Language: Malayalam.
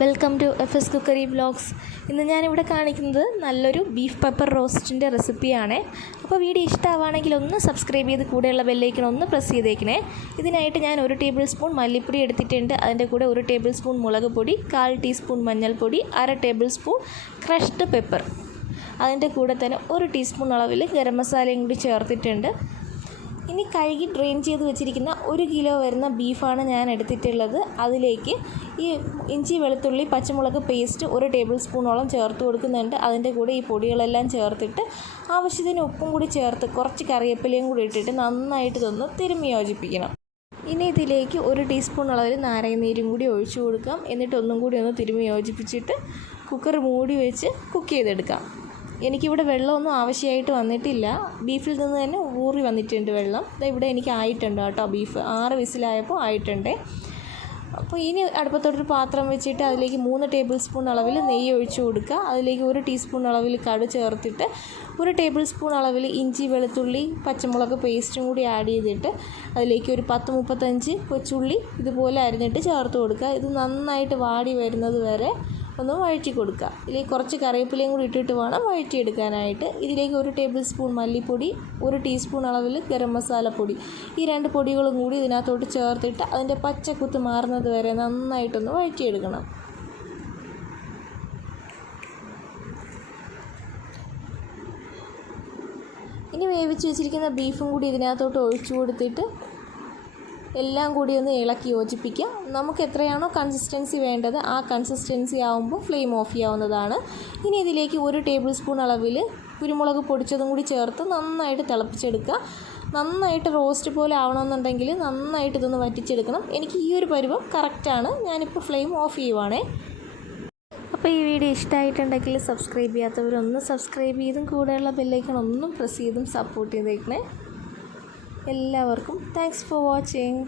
Welcome to fscookeryvlogs. ഇന്ന് ഞാനിവിടെ കാണിക്കുന്നത് നല്ലൊരു ബീഫ് പെപ്പർ റോസ്റ്റിൻ്റെ റെസിപ്പിയാണ്. അപ്പോൾ വീഡിയോ ഇഷ്ടമാവുകയാണെങ്കിൽ ഒന്ന് സബ്സ്ക്രൈബ് ചെയ്ത് കൂടെയുള്ള ബെല്ലൈക്കൺ ഒന്ന് പ്രസ് ചെയ്തേക്കണേ. ഇതിനായിട്ട് ഞാൻ 1 ടേബിൾ സ്പൂൺ മല്ലിപ്പൊടി എടുത്തിട്ടുണ്ട്. അതിൻ്റെ കൂടെ 1 ടേബിൾ സ്പൂൺ മുളക് പൊടി, 1/4 ടീസ്പൂൺ മഞ്ഞൾപ്പൊടി, 1/2 ടേബിൾ സ്പൂൺ ക്രഷ്ഡ് പെപ്പർ, അതിൻ്റെ കൂടെ തന്നെ 1 ടീസ്പൂൺ അളവിൽ ഗരം മസാലയും കൂടി ചേർത്തിട്ടുണ്ട്. ഇനി കഴുകി ഡ്രെയിൻ ചെയ്ത് വെച്ചിരിക്കുന്ന 1 കിലോ വരുന്ന ബീഫാണ് ഞാൻ എടുത്തിട്ടുള്ളത്. അതിലേക്ക് ഈ ഇഞ്ചി വെളുത്തുള്ളി പച്ചമുളക് പേസ്റ്റ് 1 ടേബിൾ സ്പൂണോളം ചേർത്ത് കൊടുക്കുന്നുണ്ട്. അതിൻ്റെ കൂടെ ഈ പൊടികളെല്ലാം ചേർത്തിട്ട് ആവശ്യത്തിന് ഉപ്പും കൂടി ചേർത്ത് കുറച്ച് കറിവേപ്പിലയും കൂടി ഇട്ടിട്ട് നന്നായിട്ട് ഇതൊന്ന് തിരുമ്മി യോജിപ്പിക്കണം. ഇനി ഇതിലേക്ക് 1 ടീസ്പൂൺ അളവിൽ നാരങ്ങനീരും കൂടി ഒഴിച്ചു കൊടുക്കാം. എന്നിട്ട് ഒന്നും കൂടി ഒന്ന് തിരുമ്മി യോജിപ്പിച്ചിട്ട് കുക്കർ മൂടി വെച്ച് കുക്ക് ചെയ്തെടുക്കാം. എനിക്കിവിടെ വെള്ളമൊന്നും ആവശ്യമായിട്ട് വന്നിട്ടില്ല. ബീഫിൽ നിന്ന് തന്നെ ഊറി വന്നിട്ടുണ്ട് വെള്ളം. ഇവിടെ എനിക്ക് ആയിട്ടുണ്ട് കേട്ടോ. ബീഫ് 6 വിസിലായപ്പോൾ ആയിട്ടുണ്ട്. അപ്പോൾ ഇനി അടുപ്പത്തോട്ടൊരു പാത്രം വെച്ചിട്ട് അതിലേക്ക് 3 ടേബിൾ സ്പൂൺ അളവിൽ നെയ്യ് ഒഴിച്ചു കൊടുക്കുക. അതിലേക്ക് 1 ടീസ്പൂൺ അളവിൽ കടുക് ചേർത്തിട്ട് 1 ടേബിൾ സ്പൂൺ അളവിൽ ഇഞ്ചി വെളുത്തുള്ളി പച്ചമുളക് പേസ്റ്റും കൂടി ആഡ് ചെയ്തിട്ട് അതിലേക്ക് ഒരു 10-35 കൊച്ചുള്ളി ഇതുപോലെ അരിഞ്ഞിട്ട് ചേർത്ത് കൊടുക്കുക. ഇത് നന്നായിട്ട് വാടി വരുന്നത് വരെ ഒന്ന് വഴറ്റി കൊടുക്കുക. ഇതിലേക്ക് കുറച്ച് കറിവേപ്പിലയും കൂടി ഇട്ടിട്ട് വേണം വഴറ്റിയെടുക്കാനായിട്ട്. ഇതിലേക്ക് 1 ടേബിൾ സ്പൂൺ മല്ലിപ്പൊടി, 1 ടീസ്പൂൺ അളവിൽ ഗരം മസാലപ്പൊടി, ഈ 2 പൊടികളും കൂടി ഇതിനകത്തോട്ട് ചേർത്തിട്ട് അതിൻ്റെ പച്ചക്കുത്ത് മാറുന്നത് വരെ നന്നായിട്ടൊന്ന് വഴറ്റിയെടുക്കണം. ഇനി വേവിച്ച് വെച്ചിരിക്കുന്ന ബീഫും കൂടി ഇതിനകത്തോട്ട് ഒഴിച്ചു കൊടുത്തിട്ട് എല്ലാം കൂടി ഒന്ന് ഇളക്കി യോജിപ്പിക്കാം. നമുക്ക് എത്രയാണോ കൺസിസ്റ്റൻസി വേണ്ടത് ആ കൺസിസ്റ്റൻസി ആകുമ്പോൾ ഫ്ലെയിം ഓഫ് ചെയ്യാവുന്നതാണ്. ഇനി ഇതിലേക്ക് 1 ടേബിൾ സ്പൂൺ അളവിൽ കുരുമുളക് പൊടിച്ചതും കൂടി ചേർത്ത് നന്നായിട്ട് തിളപ്പിച്ചെടുക്കുക. നന്നായിട്ട് റോസ്റ്റ് പോലെ ആവണമെന്നുണ്ടെങ്കിൽ നന്നായിട്ട് ഇതൊന്ന് വറ്റിച്ചെടുക്കണം. എനിക്ക് ഈ ഒരു പരുവം കറക്റ്റാണ്. ഞാനിപ്പോൾ ഫ്ലെയിം ഓഫ് ചെയ്യുവാണേ. അപ്പോൾ ഈ വീഡിയോ ഇഷ്ടമായിട്ടുണ്ടെങ്കിൽ സബ്സ്ക്രൈബ് ചെയ്യാത്തവരൊന്ന് സബ്സ്ക്രൈബ് ചെയ്തും കൂടെയുള്ള ബെല്ലൈക്കൺ ഒന്നും പ്രസ് ചെയ്തും സപ്പോർട്ട് ചെയ്തേക്കണേ. എല്ലാവർക്കും താങ്ക്സ് ഫോർ വാച്ചിങ്.